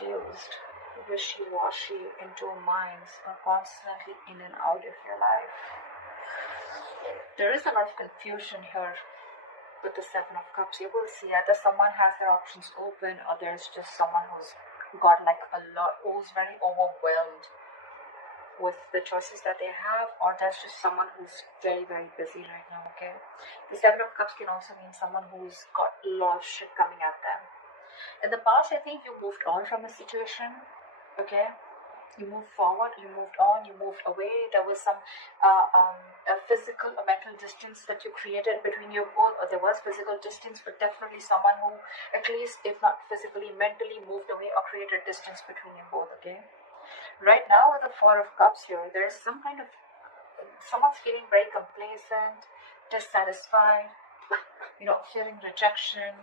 confused, wishy-washy in two minds, or constantly in and out of your life. There is a lot of confusion here with the Seven of Cups. You will see either someone has their options open, or there's just someone who's got like a lot, who's very overwhelmed with the choices that they have, or there's just someone who's very, very busy right now, okay? The Seven of Cups can also mean someone who's got a lot of shit coming at them. In the past, I think you moved on from a situation, okay? You moved forward, you moved on, you moved away. There was some a physical or mental distance that you created between you both, or there was physical distance, but definitely someone who, at least if not physically, mentally moved away or created distance between you both, okay? Right now with the Four of Cups here, there is some kind of, someone's feeling very complacent, dissatisfied, fearing rejection,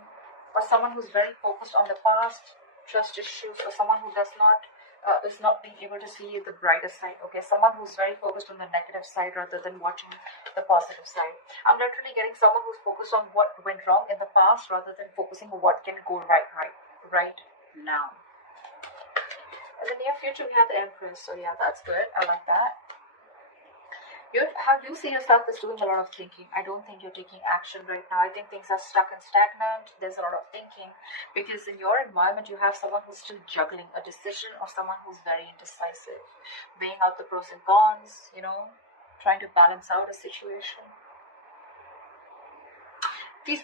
or someone who's very focused on the past, trust issues, or someone who does not, is not being able to see the brighter side, okay? Someone who's very focused on the negative side rather than watching the positive side. I'm literally getting someone who's focused on what went wrong in the past rather than focusing on what can go right now. In the near future, we have the Empress. So yeah, that's good. I like that. You see yourself as doing a lot of thinking. I don't think you're taking action right now. I think things are stuck and stagnant. There's a lot of thinking because in your environment, you have someone who's still juggling a decision, or someone who's very indecisive, weighing out the pros and cons, trying to balance out a situation. These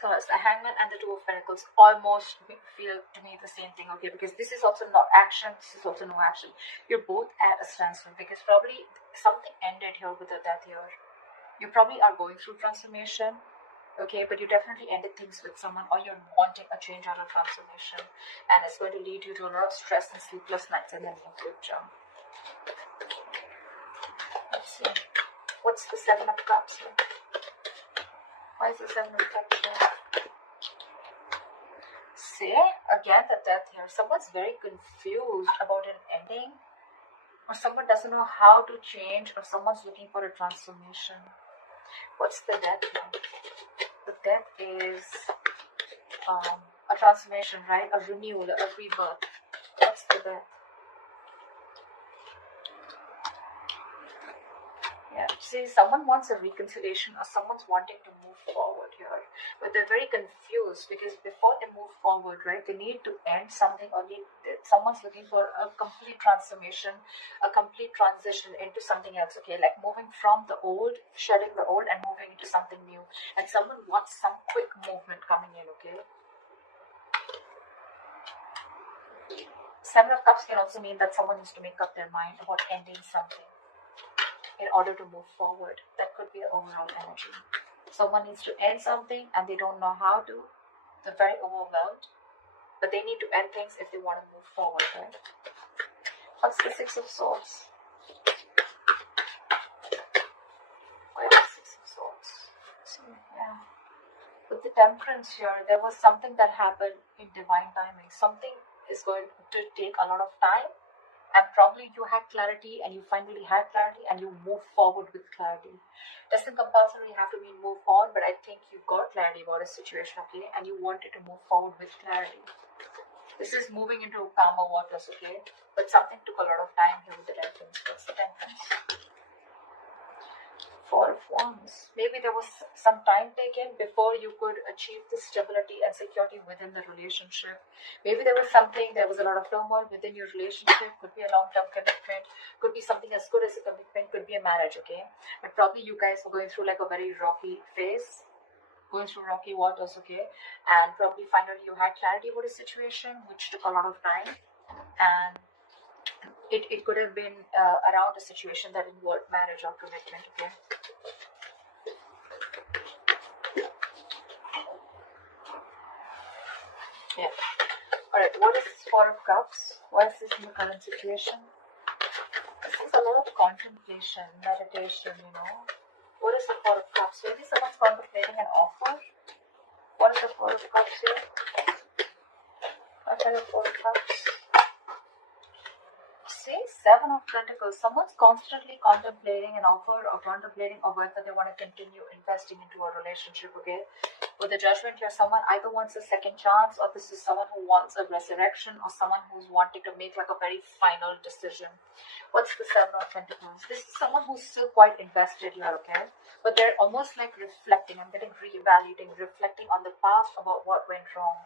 cards, the Hangman and the Two of Pentacles, almost feel to me the same thing, okay? Because this is also not action, this is also no action. You're both at a standstill because probably something ended here with the death here. You probably are going through transformation, okay? But you definitely ended things with someone, or you're wanting a change out of transformation, and it's going to lead you to a lot of stress and sleepless nights in the near future. Let's see. What's the Seven of Cups here? Why is the Seven of Cups here? See, again the death here. Someone's very confused about an ending, or someone doesn't know how to change, or someone's looking for a transformation. What's the death here? The death is a transformation, right? A renewal, a rebirth. What's the death? Yeah, see, someone wants a reconciliation, or someone's wanting to move forward here, but they're very confused because before they move forward, right, they need to end something, or someone's looking for a complete transformation, a complete transition into something else, okay, like moving from the old, shedding the old and moving into something new, and someone wants some quick movement coming in, okay. Seven of Cups can also mean that someone needs to make up their mind about ending something in order to move forward. That could be an overall energy. Someone needs to end something and they don't know how to. They're very overwhelmed, but they need to end things if they want to move forward, right? What's the Six of Swords? Where is the Six of Swords? Yeah. With the Temperance here, there was something that happened in divine timing. Something is going to take a lot of time, and probably you had clarity, and you finally had clarity, and you move forward with clarity. Doesn't compulsorily have to mean move on, but I think you got clarity about a situation, okay, and you wanted to move forward with clarity. This is moving into calmer waters, okay, but something took a lot of time here with the Temperance. What's the Temperance? Four of Wands. Maybe there was some time taken before you could achieve the stability and security within the relationship. Maybe there was a lot of turmoil within your relationship. Could be a long-term commitment, could be something as good as a commitment, could be a marriage, okay? But probably you guys were going through like a very rocky phase, going through rocky waters, okay? And probably finally you had clarity about a situation which took a lot of time, and it could have been around a situation that involved marriage or commitment, okay? Yeah. Alright, what is this Four of Cups? Why is this in the current situation? This is a lot of contemplation, meditation, What is the Four of Cups? Maybe someone's contemplating an offer. What is the Four of Cups here? What are the Four of Cups? See, Seven of Pentacles. Someone's constantly contemplating an offer or contemplating or whether they want to continue investing into a relationship, okay? With the Judgment here, someone either wants a second chance, or this is someone who wants a resurrection, or someone who's wanting to make like a very final decision. What's the Seven of Pentacles? This is someone who's still quite invested here, okay? But they're almost like reflecting. I'm getting re-evaluating, reflecting on the past about what went wrong,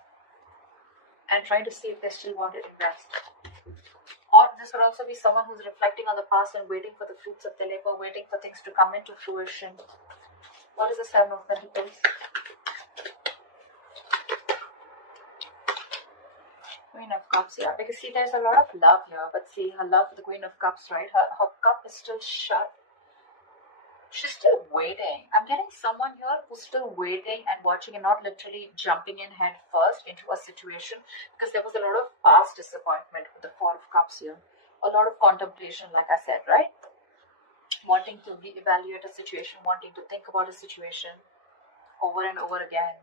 and trying to see if they still want to invest. Or this would also be someone who's reflecting on the past and waiting for the fruits of their labor, waiting for things to come into fruition. What is the Seven of Pentacles? Queen of Cups, yeah, because see, there's a lot of love here, but see, her love for the Queen of Cups, right? Her cup is still shut. She's still waiting. I'm getting someone here who's still waiting and watching and not literally jumping in head first into a situation, because there was a lot of past disappointment with the Four of Cups here. A lot of contemplation, like I said, right? Wanting to reevaluate a situation, wanting to think about a situation over and over again.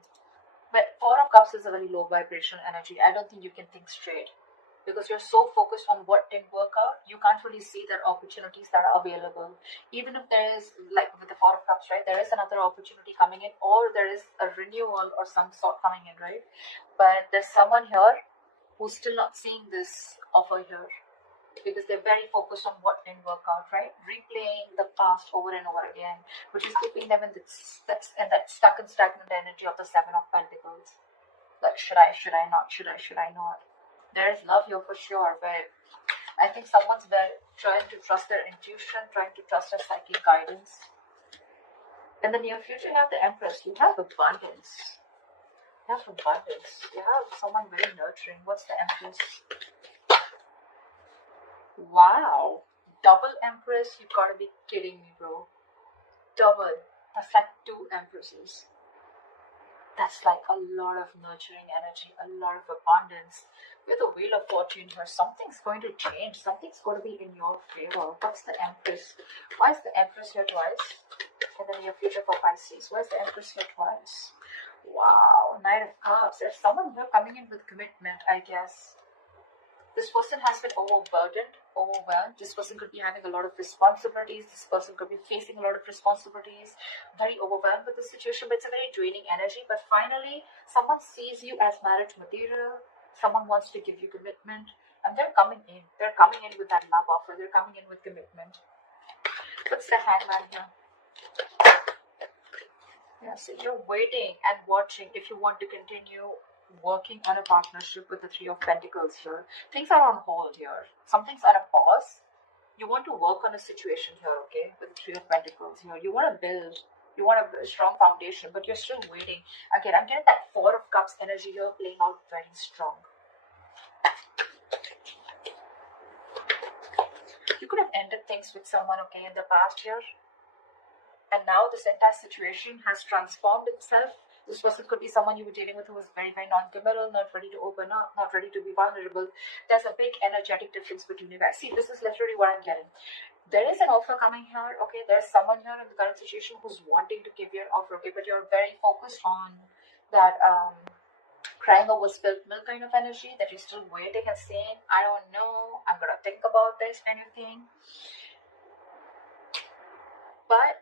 But Four of Cups is a very low vibration energy. I don't think you can think straight, because you're so focused on what didn't work out, you can't really see that opportunities that are available. Even if there is, like with the Four of Cups, right, there is another opportunity coming in, or there is a renewal or some sort coming in, right? But there's someone here who's still not seeing this offer here, because they're very focused on what didn't work out, right? Replaying the past over and over again, which is keeping them in that stuck and stagnant energy of the Seven of Pentacles. Like, should I not? Should I not? There is love here for sure, but I think someone's trying to trust their intuition, trying to trust their psychic guidance. In the near future, you have the Empress. You have abundance. You have abundance. You have someone very nurturing. What's the Empress? Wow. Double Empress? You gotta be kidding me, bro. Double. That's like two Empresses. That's like a lot of nurturing energy, a lot of abundance. With the Wheel of Fortune here, something's going to change. Something's going to be in your favor. What's the Empress? Why is the Empress here twice? In the near future for Pisces. Why is the Empress here twice? Wow. Knight of Cups. There's someone here coming in with commitment, I guess. This person has been overburdened, overwhelmed. This person could be having a lot of responsibilities. This person could be facing a lot of responsibilities. Very overwhelmed with the situation, but it's a very draining energy. But finally, someone sees you as marriage material. Someone wants to give you commitment. And they're coming in. They're coming in with that love offer. They're coming in with commitment. What's the Hangman here? Yeah, so you're waiting and watching if you want to continue working on a partnership with the Three of Pentacles here. Things are on hold here. Something's at a pause. You want to work on a situation here, okay, with the Three of Pentacles here. You want to build a strong foundation, but you're still waiting. Again, I'm getting that Four of Cups energy here playing out very strong. You could have ended things with someone, okay, in the past here, and now this entire situation has transformed itself. This person could be someone you were dealing with who was very, very non-committal, not ready to open up, not ready to be vulnerable. There's a big energetic difference between you guys. See, this is literally what I'm getting. There is an offer coming here, okay? There's someone here in the current situation who's wanting to give you an offer, okay? But you're very focused on that crying over spilled milk kind of energy, that you're still waiting and saying, I don't know, I'm going to think about this kind of thing. But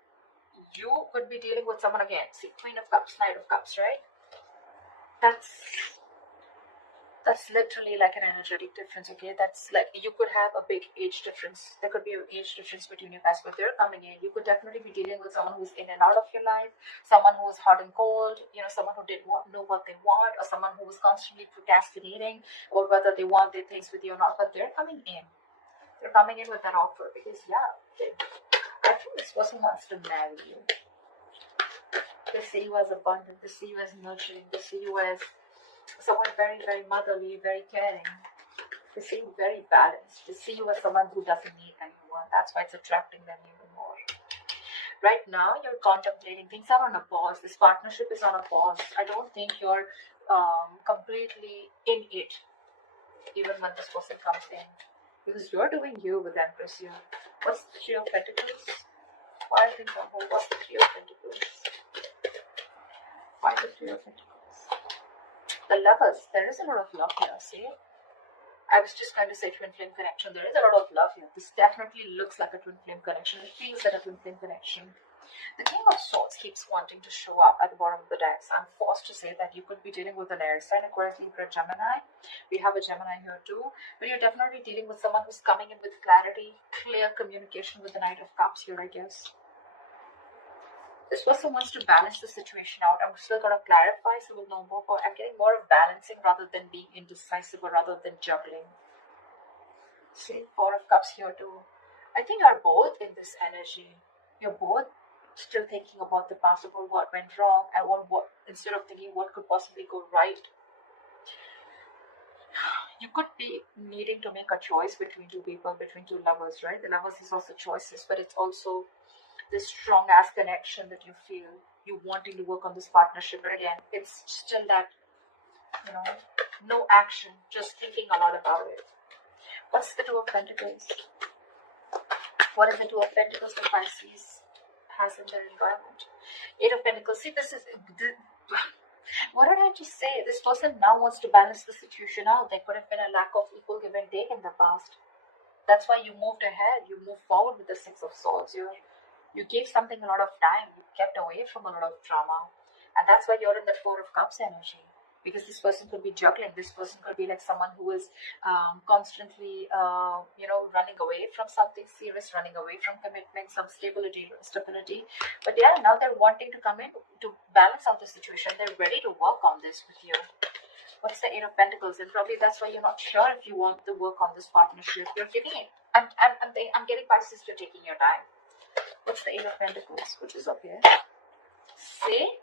you could be dealing with someone again. See, Queen of Cups, Knight of Cups, right? That's literally like an energetic difference, okay? That's like, you could have a big age difference. There could be an age difference between you guys, but they're coming in. You could definitely be dealing with someone who's in and out of your life, someone who's hot and cold, you know, someone who didn't know what they want, or someone who was constantly procrastinating or whether they want their things with you or not, but they're coming in. They're coming in with that offer because, yeah, I think this person wants to marry you. They see you as abundant. They see you as nurturing. They see you as someone very, very motherly, very caring. They see you very balanced. They see you as someone who doesn't need anyone. That's why it's attracting them even more. Right now, you're contemplating. Things are on a pause. This partnership is on a pause. I don't think you're completely in it, even when this person comes in. Because you're doing you with Empress here. What's the Three of Pentacles? Why things on hold? What's the Three of Pentacles? Why the Three of Pentacles? The Lovers. There is a lot of love here, see? I was just going to say twin flame connection. There is a lot of love here. This definitely looks like a twin flame connection. It feels like a twin flame connection. The King of Swords keeps wanting to show up at the bottom of the deck. So I'm forced to say that you could be dealing with an Aries sign, Aquarius, Libra, Gemini. We have a Gemini here too. But you're definitely dealing with someone who's coming in with clarity, clear communication with the Knight of Cups here, I guess. This person wants to balance the situation out. I'm still going to clarify, so we'll know more. I'm getting more of balancing rather than being indecisive or rather than juggling. See, Four of Cups here too. I think you're both in this energy. You're both still thinking about the past, about what went wrong, and what instead of thinking what could possibly go right. You could be needing to make a choice between two people, between two lovers, right? The lovers is also choices, but it's also this strong ass connection that you feel, you wanting to work on this partnership. But again, it's still that, no action, just thinking a lot about it. What's the Two of Pentacles? What is the Two of Pentacles for Pisces has in their environment? Eight of Pentacles. See, this is what did I just say? This person now wants to balance the situation out. There could have been a lack of equal give and take in the past. That's why you moved ahead. You moved forward with the Six of Swords. You gave something a lot of time. You kept away from a lot of drama. And that's why you're in the Four of Cups energy. Because this person could be juggling. This person could be like someone who is constantly, running away from something serious, running away from commitment, some stability. But yeah, now they're wanting to come in to balance out the situation. They're ready to work on this with you. What's the Eight of Pentacles? And probably that's why you're not sure if you want to work on this partnership. You're taking it. I'm getting Pisces, you're taking your time. What's the Eight of Pentacles? Which is up here. See?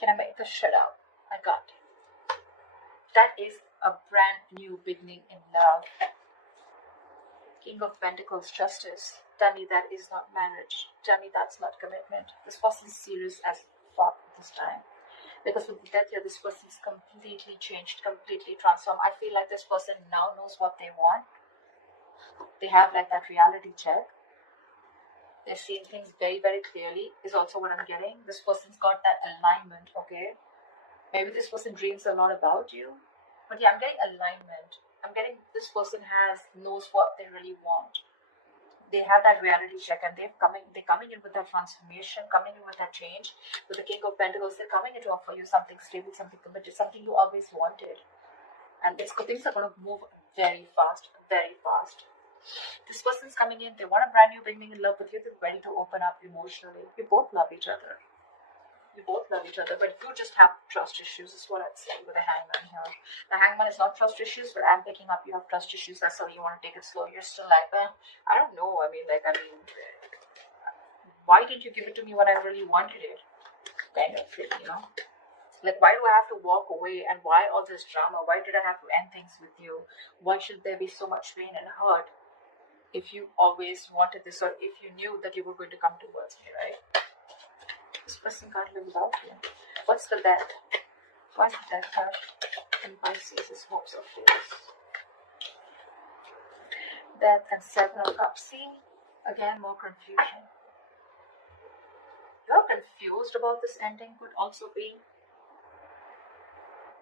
Can I make the shut up? I got it. That is a brand new beginning in love. King of Pentacles, Justice. Tell me that is not marriage. Tell me that's not commitment. This person is serious as fuck this time. Because with the death here, this person is completely changed, completely transformed. I feel like this person now knows what they want. They have like that reality check. They're seeing things very, very clearly is also what I'm getting. This person's got that alignment, okay? Maybe this person dreams a lot about you. But yeah, I'm getting alignment. I'm getting this person knows what they really want. They have that reality check and they're coming in with that transformation, coming in with that change. With the King of Pentacles, they're coming in to offer you something stable, something committed, something you always wanted. And things are going to move very fast, very fast. This person's coming in, they want a brand new beginning in love with you, they're ready to open up emotionally. You both love each other. But you just have trust issues, is what I'd say with the Hangman here. The Hangman is not trust issues, but I'm picking up you have trust issues. That's why you want to take it slow. You're still like, I don't know. Why didn't you give it to me when I really wanted it? Kind of thing, Like, why do I have to walk away and why all this drama? Why did I have to end things with you? Why should there be so much pain and hurt if you always wanted this or if you knew that you were going to come towards me, right? This person can't live without you. What's the death? What's the death card in Pisces is hopes of this. Death and Seven of Cups. See? Again, more confusion. You're confused about this ending could also be,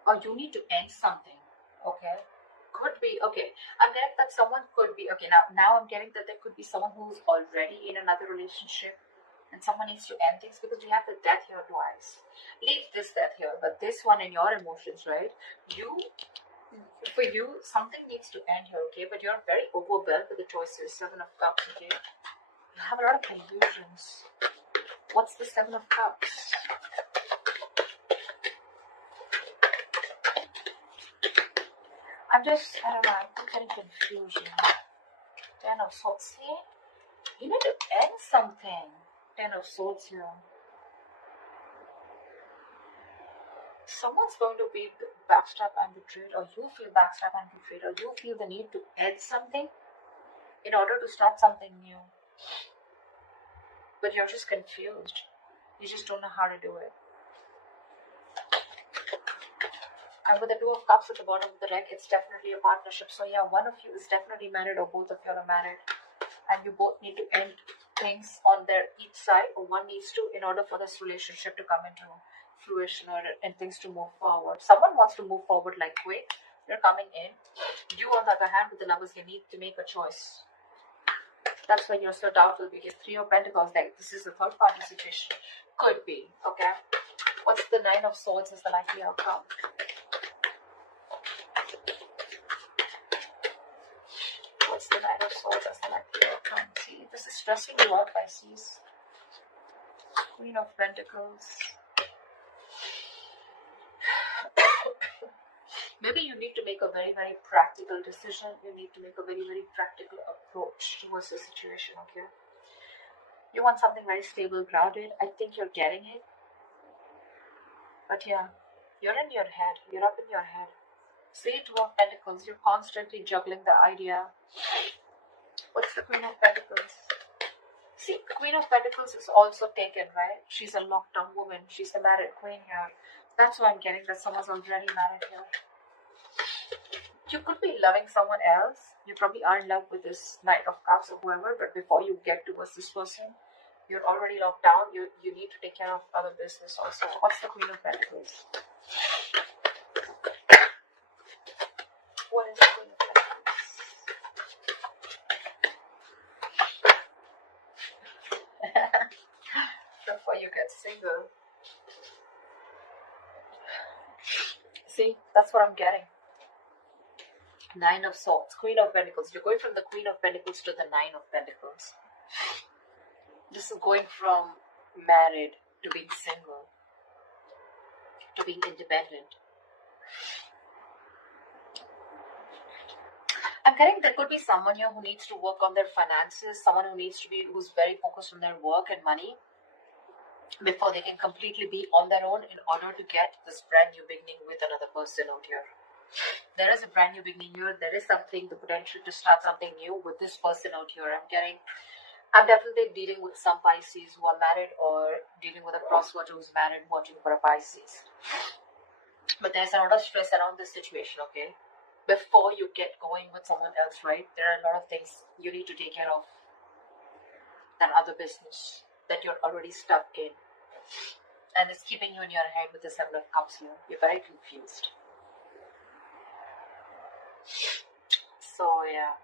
or you need to end something, okay? Could be, okay. I'm getting that someone could be, okay, now I'm getting that there could be someone who's already in another relationship and someone needs to end things because we have the death here twice. Leave this death here, but this one in your emotions, right? For you, something needs to end here, okay? But you're very overwhelmed with the choices. Seven of Cups, okay? You have a lot of confusions. What's the Seven of Cups? I don't know, I'm getting confusion. Ten of Swords, see? You need to end something. Ten of Swords here. Someone's going to be backstabbed and betrayed, or you feel backstabbed and betrayed, or you feel the need to end something in order to start something new. But you're just confused. You just don't know how to do it. And with the Two of Cups at the bottom of the deck, it's definitely a partnership. So yeah, one of you is definitely married or both of you are married. And you both need to end things on their each side, or one needs to, in order for this relationship to come into fruition and things to move forward. Someone wants to move forward like quick, You're coming in. You, on the other hand, with the Lovers, you need to make a choice. That's why you're so doubtful, because Three of Pentacles, like, this is a third party situation. Could be, okay? What's the Nine of Swords as the likely outcome? What's the Nine of Swords as the likely outcome? See, this is stressing you out, Pisces. Queen of Pentacles. Maybe you need to make a very, very practical decision. You need to make a very, very practical approach towards the situation, okay? You want something very stable, grounded. I think you're getting it. But yeah, you're in your head. You're up in your head. See, Two of Pentacles. You're constantly juggling the idea. What's the Queen of Pentacles? See, Queen of Pentacles is also taken, right? She's a locked-down woman. She's the married queen here. That's why I'm getting that someone's already married here. You could be loving someone else. You probably are in love with this Knight of Cups or whoever, but before you get towards this person, you're already locked down. You need to take care of other business also. What's the Queen of Pentacles? What is the Queen of Pentacles? Before you get single. See, that's what I'm getting. Nine of Swords, Queen of Pentacles. You're going from the Queen of Pentacles to the Nine of Pentacles. This is going from married to being single, to being independent. I'm getting there could be someone here who needs to work on their finances, someone who's very focused on their work and money before they can completely be on their own in order to get this brand new beginning with another person out here. There is a brand new beginning here. There is something, the potential to start something new with this person out here. I'm definitely dealing with some Pisces who are married, or dealing with a crossword who's married watching for a Pisces. But there's a lot of stress around this situation, okay? Before you get going with someone else, right? There are a lot of things you need to take care of than other business that you're already stuck in. And it's keeping you in your head with the Seven of Cups here. You're very confused. So yeah,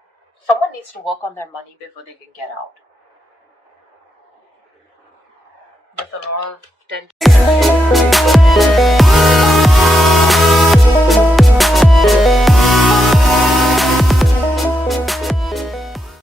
someone needs to work on their money before they can get out. There's a lot of tension.